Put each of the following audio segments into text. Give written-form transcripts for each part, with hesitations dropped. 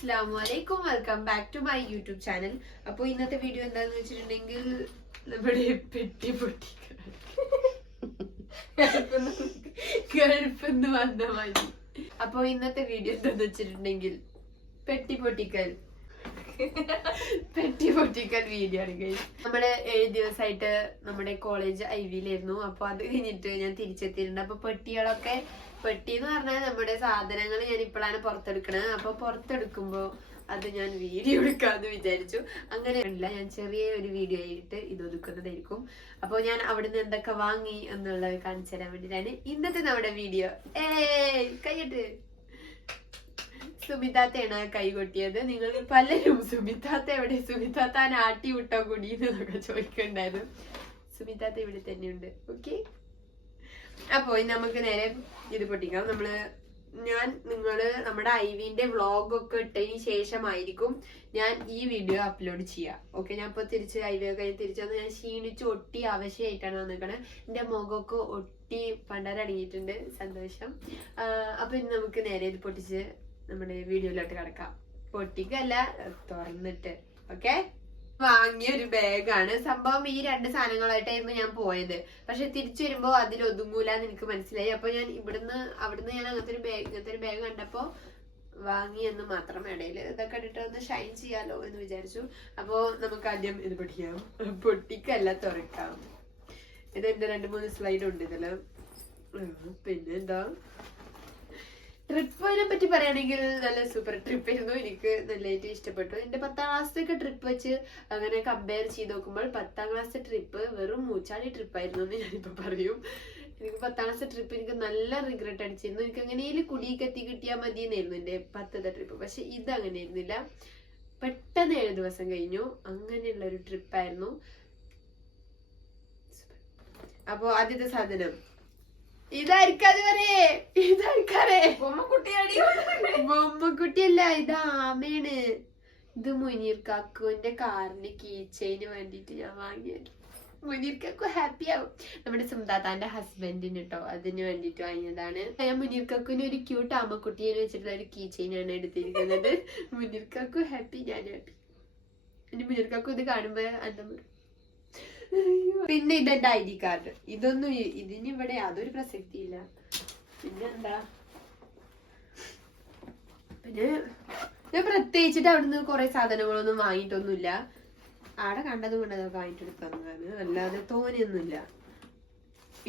Assalamualaikum, welcome back to my YouTube channel. അപ്പോൾ ഇന്നത്തെ video എന്താന്ന് വെച്ചിട്ടുണ്ടെങ്കിൽ നമ്മുടെ പെട്ടി പൊട്ടിക്കൽ ഗൾഫെന്ന് വന്ന മതി. അപ്പോൾ ഇന്നത്തെ വീഡിയോ എന്താന്ന് വെച്ചിട്ടുണ്ടെങ്കിൽ പെട്ടി പൊട്ടിക്കൽ വീഡിയോ ആണ് ഗൈസ്. നമ്മള് 7 ദിവസമായിട്ട് നമ്മുടെ കോളേജ് ഐവിയിലായിരുന്നു. അപ്പൊ അത് കഴിഞ്ഞിട്ട് ഞാൻ തിരിച്ചെത്തിയിട്ടുണ്ട്. അപ്പൊ പെട്ടി എന്ന് പറഞ്ഞാൽ നമ്മുടെ സാധനങ്ങൾ ഞാൻ ഇപ്പോഴാണ് പുറത്തെടുക്കണത്. അപ്പൊ പുറത്തെടുക്കുമ്പോ അത് ഞാൻ വീഡിയോ എടുക്കാന്ന് വിചാരിച്ചു. അങ്ങനെയല്ല, ഞാൻ ചെറിയ ഒരു വീഡിയോ ആയിട്ട് ഇത് ഒതുക്കുന്നതായിരിക്കും. അപ്പൊ ഞാൻ അവിടുന്ന് എന്തൊക്കെ വാങ്ങി എന്നുള്ളത് കാണിച്ചു തരാൻ വേണ്ടിയിട്ടാണ് ഇന്നത്തെ നമ്മുടെ വീഡിയോ. കൈയിട്ട് സുമിതാത്തയാണ് കൈ കൊട്ടിയത്. നിങ്ങൾ പലരും സുമിതാത്ത എവിടെ, സുമിതാത്താൻ ആട്ടി വിട്ടോ കുടിയെന്നൊക്കെ ചോദിക്കണ്ടായിരുന്നു. സുമിതാത്ത ഇവിടെ തന്നെയുണ്ട്. ഓക്കെ, അപ്പൊ നമുക്ക് നേരെ ഇത് പൊട്ടിക്കാം. നിങ്ങള് നമ്മുടെ ഐവിന്റെ വ്ളോഗൊക്കെ ഇട്ടതിന് ശേഷമായിരിക്കും ഞാൻ ഈ വീഡിയോ അപ്ലോഡ് ചെയ്യാം. ഓക്കെ, ഞാൻ ഇപ്പൊ തിരിച്ച് ഐവി ഒക്കെ കഴിഞ്ഞ് തിരിച്ചു വന്ന് ഞാൻ ക്ഷീണിച്ച് ഒട്ടി ആവശ്യമായിട്ടാണ് വന്നിരിക്കണത്. എന്റെ മുഖമൊക്കെ ഒട്ടി പണ്ടാരടങ്ങിയിട്ടുണ്ട്. സന്തോഷം. അപ്പൊ ഇന്ന് നമുക്ക് നേരെ ഇത് പൊട്ടിച്ച് നമ്മുടെ വീഡിയോയിലോട്ട് കിടക്കാം. പൊട്ടിക്കല്ല, തുറന്നിട്ട്. ഓക്കെ, വാങ്ങിയ ഒരു ബാഗാണ് സംഭവം. ഈ 2 സാധനങ്ങളായിട്ടായിരുന്നു ഞാൻ പോയത്. പക്ഷെ തിരിച്ചു വരുമ്പോ അതിൽ ഒതുങ്ങൂലെന്ന് എനിക്ക് മനസ്സിലായി. അപ്പൊ ഞാൻ അവിടുന്ന് ഞാൻ ഇങ്ങനത്തെ ഒരു ബാഗ് കണ്ടപ്പോ വാങ്ങി എന്ന് മാത്രം. ഇടയില് ഇതൊക്കെ ഇട്ടിട്ട് ഒന്ന് ഷൈൻ ചെയ്യാലോ എന്ന് വിചാരിച്ചു. അപ്പൊ നമുക്ക് ആദ്യം ഇത് പൊട്ടിക്കാം. പൊട്ടിക്കല്ല, തുറക്കാം. ഇത് എന്റെ 2-3 സ്ലൈഡ് ഉണ്ട് ഇതില്. പിന്നെ എന്താ, ട്രിപ്പിനെ പറ്റി പറയുകയാണെങ്കിൽ നല്ല സൂപ്പർ ട്രിപ്പ് ആയിരുന്നു. എനിക്ക് നല്ലതായിട്ട് ഇഷ്ടപ്പെട്ടു. എന്റെ 10ാം ക്ലാസ്സിലൊക്കെ ട്രിപ്പ് വെച്ച് അങ്ങനെ കമ്പയർ ചെയ്ത് നോക്കുമ്പോൾ 10ാം ക്ലാസ്സിലെ ട്രിപ്പ് വെറും മൂച്ചാടി ട്രിപ്പായിരുന്നു എന്ന് ഞാനിപ്പോ പറയും. എനിക്ക് 10ാം ക്ലാസ്സിലെ ട്രിപ്പ് എനിക്ക് നല്ല റിഗ്രറ്റ് അടിച്ചിരുന്നു. എനിക്ക് എങ്ങനെയും കുടിയൊക്കെ എത്തി കിട്ടിയാൽ മതി എന്നായിരുന്നു എന്റെ 10ത്തെ ട്രിപ്പ്. പക്ഷെ ഇത് അങ്ങനെ ആയിരുന്നില്ല. പെട്ടെന്ന് 7 ദിവസം കഴിഞ്ഞു. അങ്ങനെയുള്ള ഒരു ട്രിപ്പായിരുന്നു. അപ്പൊ ആദ്യത്തെ സാധനം ബൊമ്മക്കുട്ടിയല്ല, ഇത് ആമയാണ്. ഇത് മുനീർ കാക്കുവിന്റെ കാറിന്റെ കീ ചെയിന് വേണ്ടിട്ട് ഞാൻ വാങ്ങിയത്. മുനീർ കാക്കു ഹാപ്പി ആവും. നമ്മുടെ സുന്ദാത്താന്റെ ഹസ്ബൻഡിന് കേട്ടോ, അതിന് വേണ്ടിട്ട് വാങ്ങിയതാണ്. ഞാൻ മുനീർ കാക്കുവിന് ഒരു ക്യൂട്ട് ആമക്കുട്ടിയെ വെച്ചിട്ടുള്ള ഒരു കീ ചെയിനാണ് എടുത്തിരിക്കുന്നത്. മുനീർ കാക്കു ഹാപ്പി, ഞാൻ ഹാപ്പി. ഇനി മുനീർ കാക്കു ഇത് കാണുമ്പോ അന്തം. പിന്നെ ഇതെന്റെ ID കാർഡ്. ഇതിന് ഇവിടെ യാതൊരു പ്രസക്തിയില്ല. പിന്നെന്താ, പിന്നെ ഞാൻ പ്രത്യേകിച്ചിട്ട് അവിടുന്ന് കുറെ സാധനങ്ങളൊന്നും വാങ്ങിയിട്ടൊന്നുമില്ല. ആടെ കണ്ടതും കൊണ്ടതൊക്കെ വാങ്ങിട്ടെടുത്തതാണ്, അല്ലാതെ തോന്നിയൊന്നുമില്ല.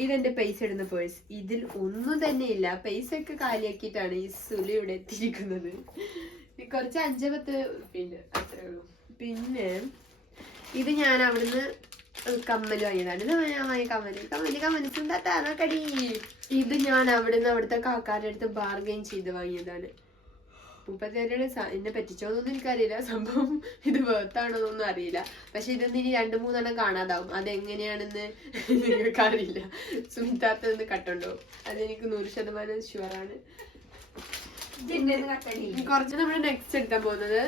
ഇതെന്റെ പൈസ ഇടുന്ന പേഴ്സ്. ഇതിൽ ഒന്നും തന്നെ ഇല്ല. പൈസ ഒക്കെ കാലിയാക്കിയിട്ടാണ് ഈ സുലി ഇവിടെ എത്തിയിരിക്കുന്നത്. കുറച്ച് 5-10 പിന്നെ അത്രേ ഉള്ളൂ. പിന്നെ ഇത് ഞാൻ അവിടുന്ന് കമ്മല് വാങ്ങിയതാണ്. ഇത് ഞാൻ വാങ്ങിയ കമ്മല് സുന്ദാത്താടി. ഇത് ഞാൻ അവിടുത്തെ കാക്കാരുടെ അടുത്ത് ബാർഗൈൻ ചെയ്ത് വാങ്ങിയതാണ്. 30 എന്നെ പറ്റിച്ചോന്നൊന്നും എനിക്കറിയില്ല. സംഭവം ഇത് വേർത്താണോന്നൊന്നും അറിയില്ല. പക്ഷെ ഇതൊന്നും ഇനി 2-3 കാണാതാവും. അതെങ്ങനെയാണെന്ന് നിങ്ങൾക്ക് അറിയില്ല. സുമിതാത്ത കട്ടുണ്ടോ അതെനിക്ക് 100% ഷുവറാണ്. കുറച്ച് നമ്മൾ നെക്സ്റ്റ് എടുക്കാൻ പോകുന്നത്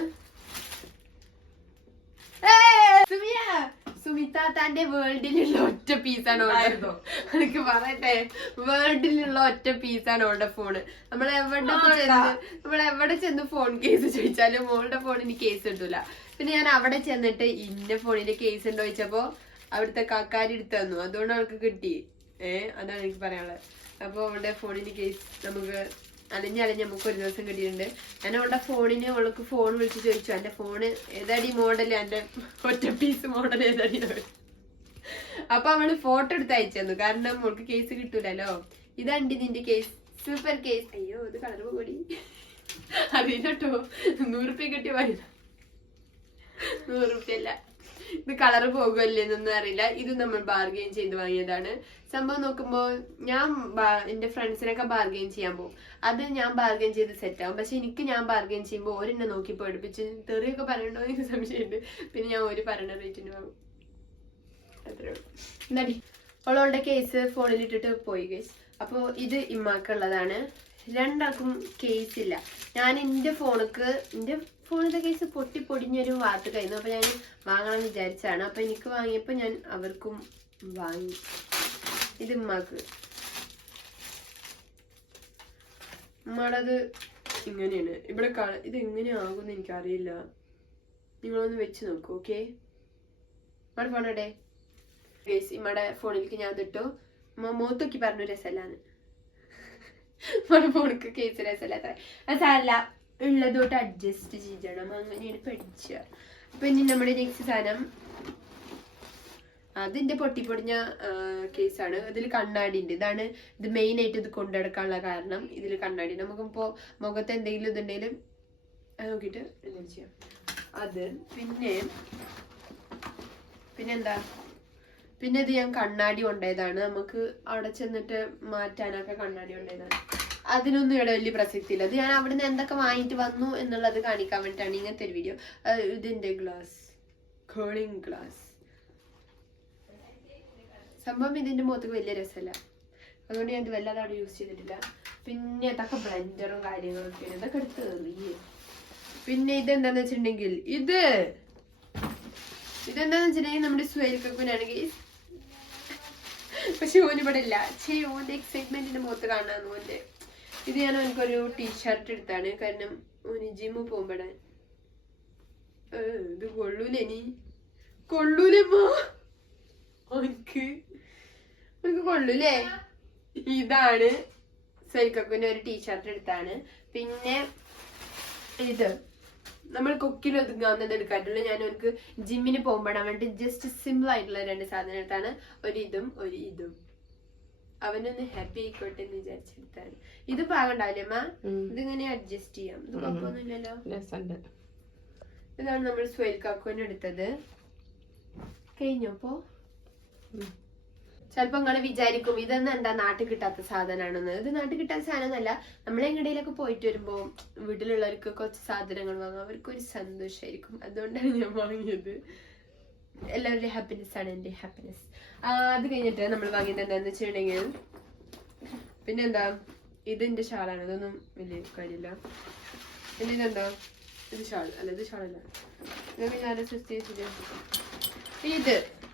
സുമിതാത്താന്റെ വേൾഡിലുള്ള ഒറ്റ പീസാണ് ഓർഡർ. എനിക്ക് പറയട്ടെ, വേൾഡിലുള്ള ഒറ്റ പീസാണ് ഓളുടെ ഫോണ്. നമ്മളെവിടെ ചെന്ന് ഫോൺ കേസ് ചോദിച്ചാലും മോളുടെ ഫോണിന് കേസ് കിട്ടൂല. പിന്നെ ഞാൻ അവിടെ ചെന്നിട്ട് ഇന്ന ഫോണിന്റെ കേസ് ഉണ്ടോ ചോദിച്ചപ്പോ അവിടുത്തെ കാക്കാരി എടുത്തു തന്നു. അതുകൊണ്ട് അവൾക്ക് കിട്ടി. അതാണ് എനിക്ക് പറയാനുള്ളത്. അപ്പൊ അവളുടെ ഫോണിന് കേസ് നമുക്ക് അലഞ്ഞ് നമുക്ക് ഒരു ദിവസം കിട്ടിയിട്ടുണ്ട്. ഞാൻ അവളുടെ അവൾക്ക് ഫോൺ വിളിച്ച് ചോദിച്ചു, എന്റെ ഫോണ് ഏതാടി മോഡൽ, എന്റെ ഒറ്റ പീസ് മോഡൽ ഏതാടി. അപ്പൊ അവള് ഫോട്ടോ എടുത്ത് അയച്ചു തന്നു. കാരണം അവൾക്ക് കേസ് കിട്ടൂലല്ലോ. ഇതാണ്ടി നിന്റെ കേസ്, സൂപ്പർ കേസ്. അയ്യോ, ഇത് കളർ കൂടി അറിയില്ലട്ടോ. 100 രൂപ കിട്ടിയ പോലെ. 100 രൂപയല്ല, ഇത് കളറ് പോകുമല്ലേന്നൊന്നും അറിയില്ല. ഇത് നമ്മൾ ബാർഗെയിൻ ചെയ്ത് വാങ്ങിയതാണ്. സംഭവം നോക്കുമ്പോ ഞാൻ എന്റെ ഫ്രണ്ട്സിനൊക്കെ ബാർഗെയിൻ ചെയ്യാൻ പോകും. അത് ഞാൻ ബാർഗെയിൻ ചെയ്ത് സെറ്റ് ആവും. പക്ഷെ ഞാൻ ബാർഗെയിൻ ചെയ്യുമ്പോൾ ഒരെന്നെ നോക്കി പഠിപ്പിച്ച് തെറിയൊക്കെ പറയണ്ടോ എനിക്ക് സംശയമുണ്ട്. പിന്നെ ഞാൻ ഒരു പറയണ റേറ്റിന് വാങ്ങും. അത്രേ ഉള്ളൂ. എന്താടി അവളുടെ കേസ് ഫോണിലിട്ടിട്ട് പോയി ഗൈസ്. അപ്പൊ ഇത് ഇമ്മാക്കുള്ളതാണ്. 2ആൾക്കും കേസ് ഇല്ല. ഞാൻ എന്റെ ഫോണിന്റെ കേസ് പൊടിഞ്ഞൊരു വാർത്ത കഴിഞ്ഞു. അപ്പൊ ഞാൻ വാങ്ങണം വിചാരിച്ചാണ്. അപ്പൊ എനിക്ക് വാങ്ങിയപ്പോ ഞാൻ അവർക്കും വാങ്ങി. ഇത് ഉമ്മാക്ക്. ഉമ്മടത് ഇങ്ങനെയാണ് ഇവിടെ ഇത് എങ്ങനെയാകുമെന്ന് എനിക്കറിയില്ല. നിങ്ങളൊന്ന് വെച്ച് നോക്കൂ. ഓക്കെ, നമ്മുടെ ഫോണോടെ ഗൈസ്, ഇമ്മടെ ഫോണിലേക്ക് ഞാൻ ഇതിട്ടു. മുഖത്തൊക്കെ പറഞ്ഞു രസമല്ലാന്ന്. നമ്മുടെ ഫോണിക്ക് കേസ് രസമല്ല. അത് സാരല്ല, ഉള്ളതോട്ട് അഡ്ജസ്റ്റ് ചെയ്യണം. അങ്ങനെയാണ് പഠിച്ച. അപ്പൊ ഇനി നമ്മുടെ നെക്സ്റ്റ് സാധനം, അതിന്റെ പൊട്ടിപ്പൊടിഞ്ഞ കേസാണ്. ഇതിൽ കണ്ണാടി ഉണ്ട്. ഇത് മെയിൻ ആയിട്ട് ഇത് കൊണ്ടുനടക്കാനുള്ള കാരണം. ഇതിൽ കണ്ണാടി, നമുക്കിപ്പോ മുഖത്ത് എന്തെങ്കിലും ഇതുണ്ടെങ്കിലും അത് നോക്കിയിട്ട് എന്തെങ്കിലും ചെയ്യാം. അത് പിന്നെന്താ, പിന്നെ ഇത് ഞാൻ കണ്ണാടി കൊണ്ടതാണ്. നമുക്ക് അവിടെ ചെന്നിട്ട് മാറ്റാനൊക്കെ കണ്ണാടി കൊണ്ടതാണ്. അതിനൊന്നും ഇവിടെ വലിയ പ്രസക്തി ഇല്ല. അത് ഞാൻ അവിടെ നിന്ന് എന്തൊക്കെ വാങ്ങിട്ട് വന്നു എന്നുള്ളത് കാണിക്കാൻ വേണ്ടിയിട്ടാണ് ഇങ്ങനത്തെ ഒരു വീഡിയോ. ഇതിന്റെ ഗ്ലാസ്, കൂളിംഗ് ഗ്ലാസ് സംഭവം ഇതിന്റെ മുഖത്തേക്ക് വലിയ രസമല്ല, അതുകൊണ്ട് ഞാൻ ഇത് വല്ലാതെ അവിടെ യൂസ് ചെയ്തിട്ടില്ല. പിന്നെ അതൊക്കെ ബ്ലെൻഡറും കാര്യങ്ങളൊക്കെ ഇതൊക്കെ എടുത്ത് എറിയേ. പിന്നെ ഇതെന്താന്ന് വെച്ചിട്ടുണ്ടെങ്കിൽ ഇതെന്താന്ന് വെച്ചിട്ടുണ്ടെങ്കിൽ നമ്മുടെ സുഹേൽക്കൊക്കെയാണെങ്കിൽ, പക്ഷെ ഓന് ഇവിടെ ഇല്ല. പക്ഷേ ഓന്റെ എക്സൈറ്റ്മെന്റിന്റെ മുഖത്ത് കാണാന്ന് ഓന്റെ. ഇത് ഞാൻ എനിക്കൊരു ടീഷർട്ട് എടുത്താണ്. കാരണം ഓന് ജിമ്മ് പോകുമ്പോഴാൻ ഇത് കൊള്ളൂലേ ഓനക്ക് കൊള്ളൂലേ. ഇതാണ് സൈക്കക്കുന്റെ ഒരു ടീഷർട്ട് എടുത്താണ്. പിന്നെ ഇത് നമ്മൾ കൊക്കിൽ ഒതുങ്ങാവുന്നത് എടുക്കാറുള്ളൂ. ഞാൻ അവർക്ക് ജിമ്മിന് പോകുമ്പോഴാൻ വേണ്ടി ജസ്റ്റ് സിമ്പിൾ ആയിട്ടുള്ള 2 സാധനം എടുത്താണ്. ഒരു ഇതും അവനൊന്ന് ഹാപ്പി ആയിക്കോട്ടെ എന്ന് വിചാരിച്ചെടുത്താണ്. ഇത് പാകണ്ടാവില്ലേ അമ്മ? ഇതിങ്ങനെ അഡ്ജസ്റ്റ് ചെയ്യാം, ഇത് കുഴപ്പമൊന്നുമില്ലല്ലോ. ഇതാണ് നമ്മൾ സ്വയൽക്കാക്കുവിന് എടുത്തത്. കഴിഞ്ഞപ്പോ ചിലപ്പോ നിങ്ങൾ വിചാരിക്കും ഇതൊന്നും എന്താ നാട്ടിൽ കിട്ടാത്ത സാധനമാണെന്ന്. ഇത് നാട്ടിൽ കിട്ടാത്ത സാധനമൊന്നുമല്ല. നമ്മളെങ്ങടയിലൊക്കെ പോയിട്ട് വരുമ്പോ വീട്ടിലുള്ളവർക്ക് കുറച്ച് സാധനങ്ങൾ വാങ്ങാം, അവർക്കൊരു സന്തോഷമായിരിക്കും. അതുകൊണ്ടാണ് ഞാൻ വാങ്ങിയത്. എല്ലാവരുടെയും ഹാപ്പിനെസ് ആണ് എന്റെ ഹാപ്പിനെസ്. അത് കഴിഞ്ഞിട്ട് നമ്മൾ വാങ്ങിയത് എന്താന്ന് വെച്ചിട്ടുണ്ടെങ്കിൽ, പിന്നെന്താ, ഇതിന്റെ ഷാളാണ്. ഇതൊന്നും വലിയ കാര്യമില്ല. പിന്നെ ഇതെന്താ, ഇത് ഷാൾ അല്ല, ഇത് ഷാളല്ല, ഇതൊക്കെ ഞാൻ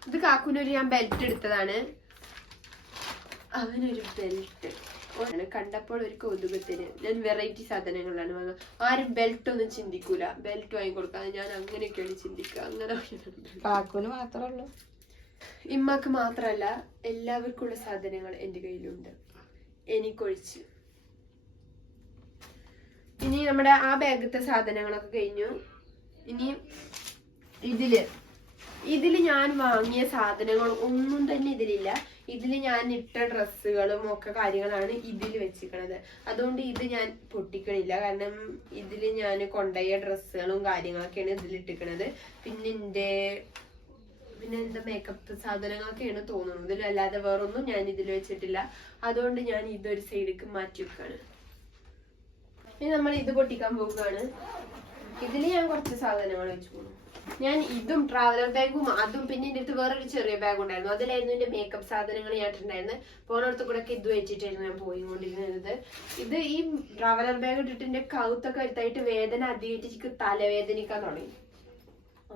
ഇത് കാക്കുനൊരു ഞാൻ ബെൽറ്റ് എടുത്തതാണ്. അവനൊരു ബെൽറ്റ് കണ്ടപ്പോൾ ഒരു കൗതുകത്തിന് ഞാൻ വെറൈറ്റി സാധനങ്ങളാണ് വാങ്ങുക. ആരും ബെൽറ്റ് ഒന്നും ചിന്തിക്കൂല, ബെൽറ്റ് വാങ്ങിക്കൊടുക്കാതെ ഞാൻ അങ്ങനെയൊക്കെയാണ് ചിന്തിക്കുക. അങ്ങനെ കാക്കുന് മാത്രമേ ഉള്ളൂ, ഇമ്മക്ക് മാത്രല്ല എല്ലാവർക്കുള്ള സാധനങ്ങൾ എന്റെ കയ്യിലുണ്ട്, എനിക്കൊഴിച്ച്. ഇനി നമ്മുടെ ആ ബാഗത്തെ സാധനങ്ങളൊക്കെ കഴിഞ്ഞു. ഇനി ഇതില് ഞാൻ വാങ്ങിയ സാധനങ്ങൾ ഒന്നും തന്നെ ഇതിലില്ല. ഇതില് ഞാൻ ഇട്ട ഡ്രസ്സുകളും ഒക്കെ കാര്യങ്ങളാണ് ഇതിൽ വെച്ചിരിക്കണത്. അതുകൊണ്ട് ഇത് ഞാൻ പൊട്ടിക്കണില്ല. കാരണം ഇതില് ഞാൻ കൊണ്ടുപോയ ഡ്രസ്സുകളും കാര്യങ്ങളൊക്കെയാണ് ഇതിലിട്ടിക്കണത്. പിന്നെ എന്താ മേക്കപ്പ് സാധനങ്ങളൊക്കെയാണ് തോന്നുന്നത്. ഇതിലല്ലാതെ വേറൊന്നും ഞാൻ ഇതിൽ വെച്ചിട്ടില്ല. അതുകൊണ്ട് ഞാൻ ഇതൊരു സൈഡിലേക്ക് മാറ്റി വെക്കാണ്. ഇനി നമ്മൾ ഇത് പൊട്ടിക്കാൻ പോവുകയാണ്. ഇതില് ഞാൻ കുറച്ച് സാധനങ്ങൾ വെച്ചു പോകുന്നു. ഞാൻ ഇതും ട്രാവലർ ബാഗും അതും പിന്നെ എന്റെ അടുത്ത് വേറൊരു ചെറിയ ബാഗ് ഉണ്ടായിരുന്നു. അതിലായിരുന്നു എന്റെ മേക്കപ്പ് സാധനങ്ങൾ ഞാൻ ഇട്ടിട്ടുണ്ടായിരുന്നു. പോണടുത്ത് കൂടെ ഒക്കെ ഇത് വെച്ചിട്ടായിരുന്നു ഞാൻ പോയിക്കൊണ്ടിരുന്നത്. ഇത് ഈ ട്രാവലർ ബാഗ് ഇട്ടിട്ട് എന്റെ കൗത്തൊക്കെ എടുത്തായിട്ട് വേദന അധികമായിട്ട് എനിക്ക് തലവേദനിക്കാൻ തുടങ്ങി.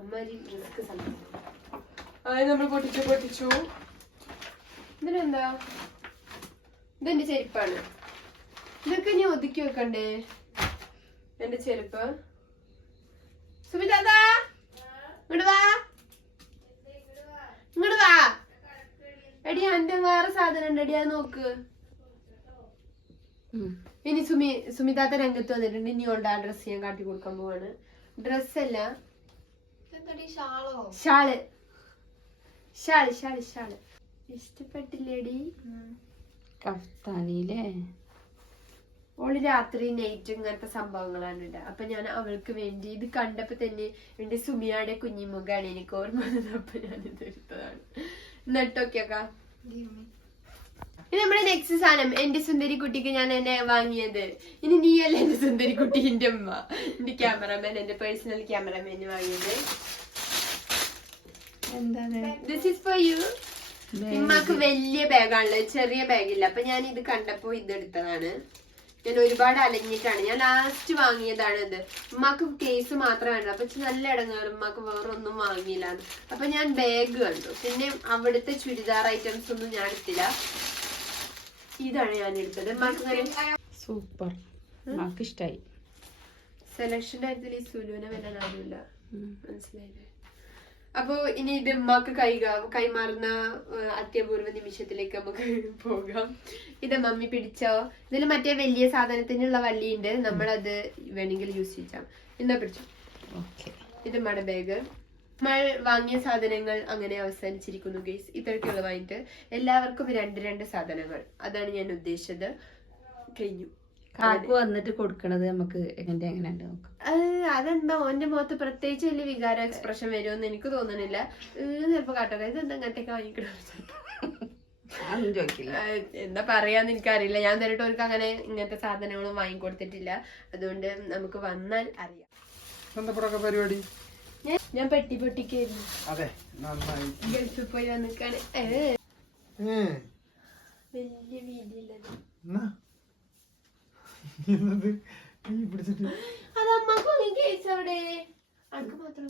അമ്മാരി റിസ്ക് സംഭവം. അത് നമ്മൾ പൊട്ടിച്ചു. ഇതിനെന്താ, ഇതെന്റെ ചെരുപ്പാണ്. ഇതൊക്കെ ഞാൻ ഒതുക്കി വെക്കണ്ടേ എന്റെ ചെരുപ്പ്? സുമിതാ ഇങ്ങോട്ട് വാ എടി, എന്റെ വേറെ സാധനം ഉണ്ട് എടി, അത് നോക്ക്. ഇനി സുമിതാത്ത രംഗത്ത് വന്നിട്ടുണ്ട്. ഇനി ഓളുടെ ആ ഡ്രസ് ഞാൻ കാട്ടി കൊടുക്കാൻ പോവാണ്. ഡ്രസ്സല്ല, ഷാള്. ഇഷ്ടപ്പെട്ടില്ലേടി? കഫ്താനിയിലെ ഓള് രാത്രി നൈറ്റ് ഇങ്ങനത്തെ സംഭവങ്ങളാണ് ഇട. അപ്പൊ ഞാൻ അവൾക്ക് വേണ്ടി ഇത് കണ്ടപ്പോ തന്നെ എന്റെ സുമിയാടെ കുഞ്ഞിമുഖാണ് എനിക്ക് ഓർമ്മ വന്നത്. അപ്പൊ ഞാൻ ഇത് എടുത്തതാണ്. എന്നിട്ടൊക്കെയൊക്കെ ഇത് നമ്മുടെ നെക്സ്റ്റ് സാധനം എന്റെ സുന്ദരി കുട്ടിക്ക് ഞാൻ എന്നെ വാങ്ങിയത്. ഇനി നീയല്ല എന്റെ സുന്ദരി കുട്ടി, എന്റെ അമ്മ, എന്റെ ക്യാമറമാൻ, എന്റെ പേഴ്സണൽ ക്യാമറമാൻ വാങ്ങിയത്. എന്താണ്? This is for you. ഇമ്മക്ക് വലിയ ബാഗാണല്ലോ, ചെറിയ ബാഗില്ല. അപ്പൊ ഞാൻ ഇത് കണ്ടപ്പോ ഇതെടുത്തതാണ്. ഞാൻ ഒരുപാട് അലഞ്ഞിട്ടാണ് ഞാൻ ലാസ്റ്റ് വാങ്ങിയതാണ് ഇത്. ഉമ്മാക്ക് കേസ് മാത്രമാണ്. അപ്പൊ നല്ല ഇടങ്ങാറ്, ഉമ്മാക്ക് വേറൊന്നും വാങ്ങിയില്ല. അപ്പൊ ഞാൻ ബാഗ് കണ്ടു. പിന്നെ അവിടുത്തെ ചുരിദാർ ഐറ്റംസ് ഒന്നും ഞാൻ എടുത്തില്ല. ഇതാണ് ഞാൻ എടുത്തത്. സൂപ്പർ, ഇഷ്ടായി. സെലക്ഷന്റെ കാര്യത്തിൽ ഈ സുലുവിനെ വരാൻ ആരുമില്ല, മനസ്സിലായില്ലേ? അപ്പൊ ഇനി ഇത് ഉമ്മാക്ക് കൈമാറുന്ന അത്യപൂർവ നിമിഷത്തിലേക്ക് നമുക്ക് പോകാം. ഇത് മമ്മി പിടിച്ചോ. ഇതിൽ മറ്റേ വലിയ സാധനത്തിനുള്ള വള്ളിയുണ്ട്, നമ്മളത് വേണമെങ്കിൽ യൂസ് ചെയ്യാം. എന്നാ പിടിച്ചോ. ഇത് നമ്മുടെ ബാഗ്. നമ്മൾ വാങ്ങിയ സാധനങ്ങൾ അങ്ങനെ അവസാനിച്ചിരിക്കുന്നു ഗൈസ്. ഇത്രയ്ക്കുള്ള വാങ്ങിട്ട് എല്ലാവർക്കും 2 സാധനങ്ങൾ, അതാണ് ഞാൻ ഉദ്ദേശിച്ചത്. കഴിഞ്ഞു. കാക്കു വന്നിട്ട് കൊടുക്കണത് നമുക്ക് എങ്ങനെ നോക്കാം. അതെന്താ ഓന്റെ മുഖത്ത് പ്രത്യേകിച്ച് വലിയ വികാര എക്സ്പ്രഷൻ വരുമെന്ന് എനിക്ക് തോന്നുന്നില്ല. ചിലപ്പോ കാട്ടൊക്കെ ഇതെന്താ അങ്ങനത്തെയൊക്കെ വാങ്ങിക്കണ എന്താ പറയാന്ന് എനിക്കറിയില്ല. ഞാൻ തരട്ട് അവർക്ക് അങ്ങനെ ഇങ്ങനത്തെ സാധനങ്ങളും വാങ്ങിക്കൊടുത്തിട്ടില്ല. അതുകൊണ്ട് നമുക്ക് വന്നാൽ അറിയാം. പരിപാടി ഞാൻ പെട്ടി പൊട്ടിക്കായിരുന്നു. ഗൾഫിൽ പോയി വന്നിക്കാണ്. വലിയ വീതിയുള്ളത് അതമ്മക്ക് കേസ് അവിടെ അനക്ക് മാത്രം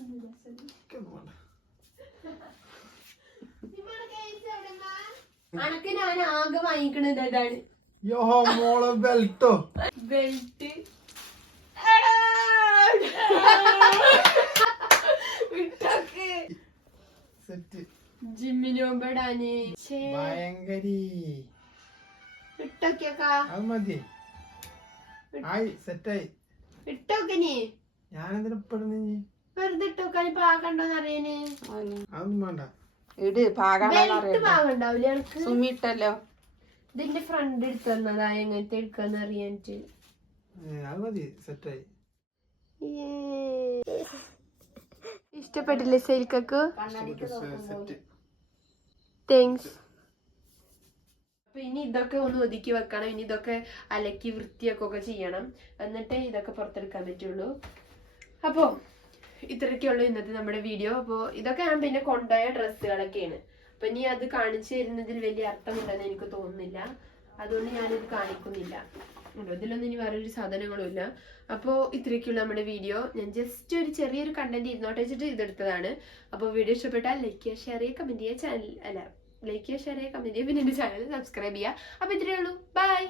അനക്ക് ഞാൻ ആകെ വാങ്ങിക്കണത് അതാണ് ബെൽറ്റ്. ജിമ്മിനോമ്പടാന് ഇട്ടൊക്കെക്കാ ഇട്ടോക്കെ നീ വെറുതെ ഇട്ടോക്കാൻ പാകണ്ടോന്ന് അറിയാന്. പാകണ്ടാവില്ല എനിക്ക്. സുമിട്ടല്ലോ ഇതിന്റെ ഫ്രണ്ട് എടുത്തു തന്നതാ, എങ്ങനത്തെ എടുക്കാന്ന് അറിയാനിട്ട്. ഇഷ്ടപ്പെട്ടില്ലേ സെയിൽക്കു? താങ്ക്സ്. അപ്പൊ ഇനി ഇതൊക്കെ ഒന്ന് ഒതുക്കി വെക്കണം. ഇനി ഇതൊക്കെ അലക്കി വൃത്തിയൊക്കെ ചെയ്യണം, എന്നിട്ടേ ഇതൊക്കെ പുറത്തെടുക്കാൻ പറ്റുള്ളൂ. അപ്പോ ഇത്രയൊക്കെയുള്ളൂ ഇന്നത്തെ നമ്മുടെ വീഡിയോ. അപ്പോൾ ഇതൊക്കെ ഞാൻ പിന്നെ കൊണ്ടുപോയ ഡ്രസ്സുകളൊക്കെയാണ്. അപ്പൊ ഇനി അത് കാണിച്ചു തരുന്നതിൽ വലിയ അർത്ഥമുണ്ടെന്ന് എനിക്ക് തോന്നുന്നില്ല, അതുകൊണ്ട് ഞാനിത് കാണിക്കുന്നില്ല. ഇതിലൊന്നും ഇനി വേറൊരു സാധനങ്ങളും ഇല്ല. അപ്പോൾ ഇത്രയൊക്കെയുള്ള നമ്മുടെ വീഡിയോ. ഞാൻ ജസ്റ്റ് ഒരു ചെറിയൊരു കണ്ടന്റ് ഇരുന്നോട്ട് വെച്ചിട്ട് ഇതെടുത്തതാണ്. അപ്പോൾ വീഡിയോ ഇഷ്ടപ്പെട്ടാൽ ലൈക്ക് ചെയ്യുക, ഷെയർ ചെയ്യുക, കമന്റ് ചെയ്യുക. ചാനൽ ലൈക്ക് ചെയ്യുക, ഷെയർ ചെയ്യുക, കമന്റ് ചെയ്യുക, പിന്നെ എന്റെ ചാനൽ സബ്സ്ക്രൈബ് ചെയ്യുക. അപ്പൊ ഇത്രയേ ഉള്ളൂ. ബൈ.